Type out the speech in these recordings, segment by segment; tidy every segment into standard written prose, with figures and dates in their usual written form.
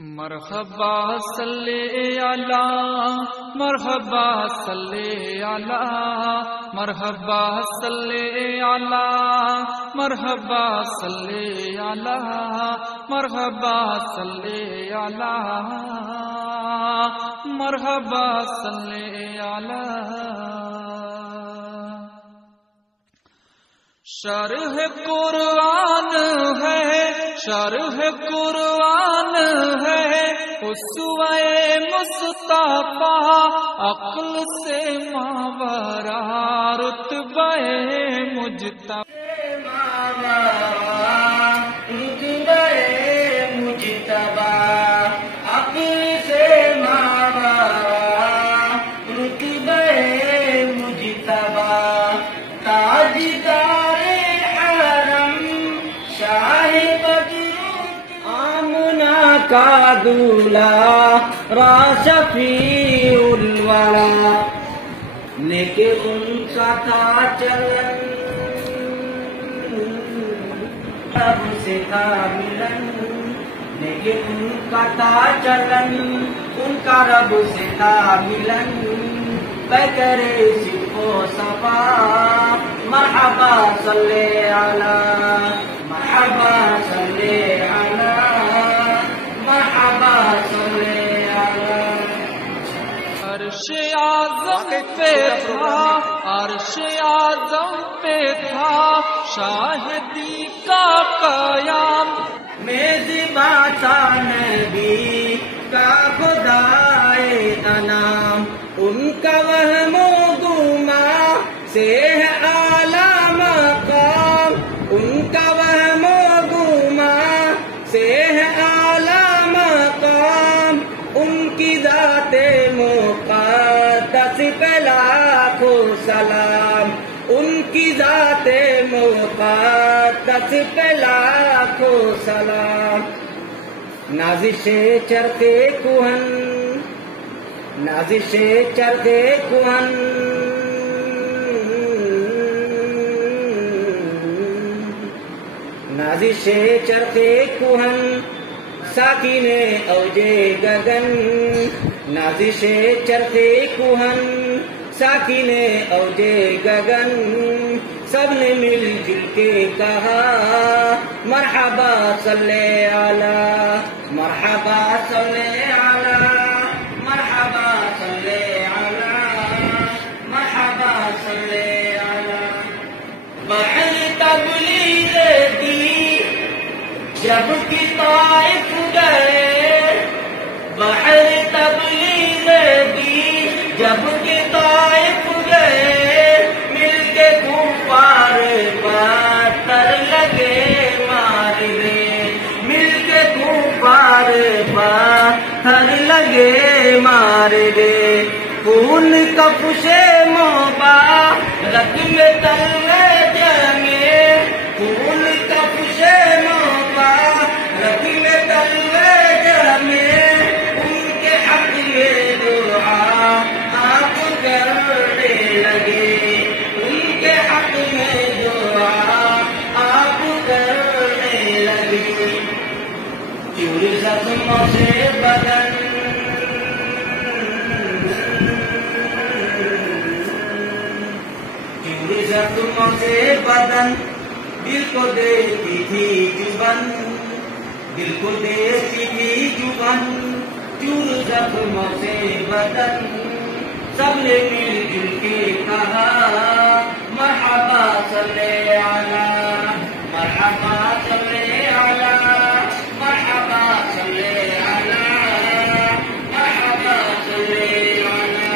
مرحبا صلی علی مرحبا صلی علی مرحبا صلی علی مرحبا صلی علی مرحبا صلی علی مرحبا صلی علی شرح قرآن ہے شرح قرآن ہے اسوہ مصطفیٰ عقل سے ماورا رتبہ مجتبی عقل سے ماورا رتبہ مجتبی تاجدار کا دولہ راشفیع الورا لیکن ان کا تھا چلن رب سے تھا ملن لیکن ان کا تھا چلن ان کا رب سے تھا ملن بکرے سکھو صفا مرحبا صلی علی مرحبا صلی علی عرش اعظم پہ تھا عرش اعظم پہ تھا شاہدی کا قیام میزباں تھا نبی کا خدائے انام ان کا وہم و گما سے ہے اعلیٰ مقام ان کا وہم و گما سے ہے اعلیٰ مقام ان کی ذات مقدس پہ لاکھوں سلام ان کی ذات مقدس پہ لاکھوں سلام نازش چرخے کوہن نازش چرخے کوہن نازش چرخے کوہن ساکن اوجے گگن نازش چرخے کوہن ساکن اوجے گگن سب نے مل جل کے کہا مرحبا صلی علی مرحبا صلی علی مرحبا صلی علی مرحبا صلی علی بحر تبلیغ دی جب کی طائف گئے بحر تبلیغ دی جب کی طائف گئے مل کے کفار پتھر لگے مارنے مل کے کفار پتھر لگے مارنے خون کپش مبارک میں تلے جمے خون کپش مبارک میں تلے جمے ان کے حق میں دعا آپ کرنے لگے ان کے حق میں دعا آپ کرنے لگے چوری زخموں سے بدن چوری زخموں سے بدن دل کو دیتی تھی جبن دل کو دیتی تھی جبن چور زخموں سے بدن سب نے مل جل کے کہا مرحبا صلی علی مرحبا صلی علی مرحبا صلی علی مرحبا صلی علی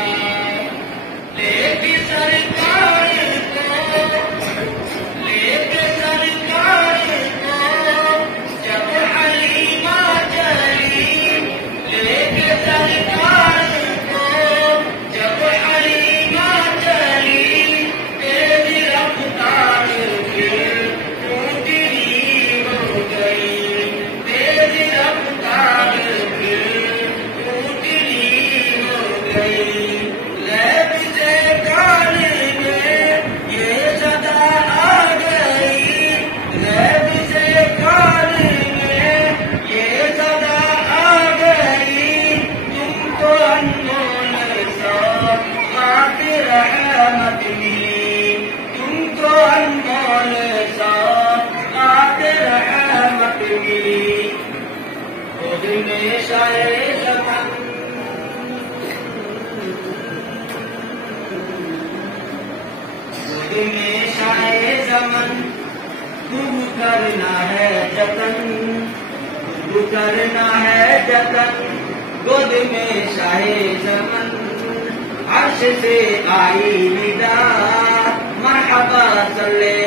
لے کے سرکار لے تم کرنا ہے جتن، تو کرنا ہے جتن، گود میں شاہ زمن، عرش سے آئی ندا، مرحبا صلی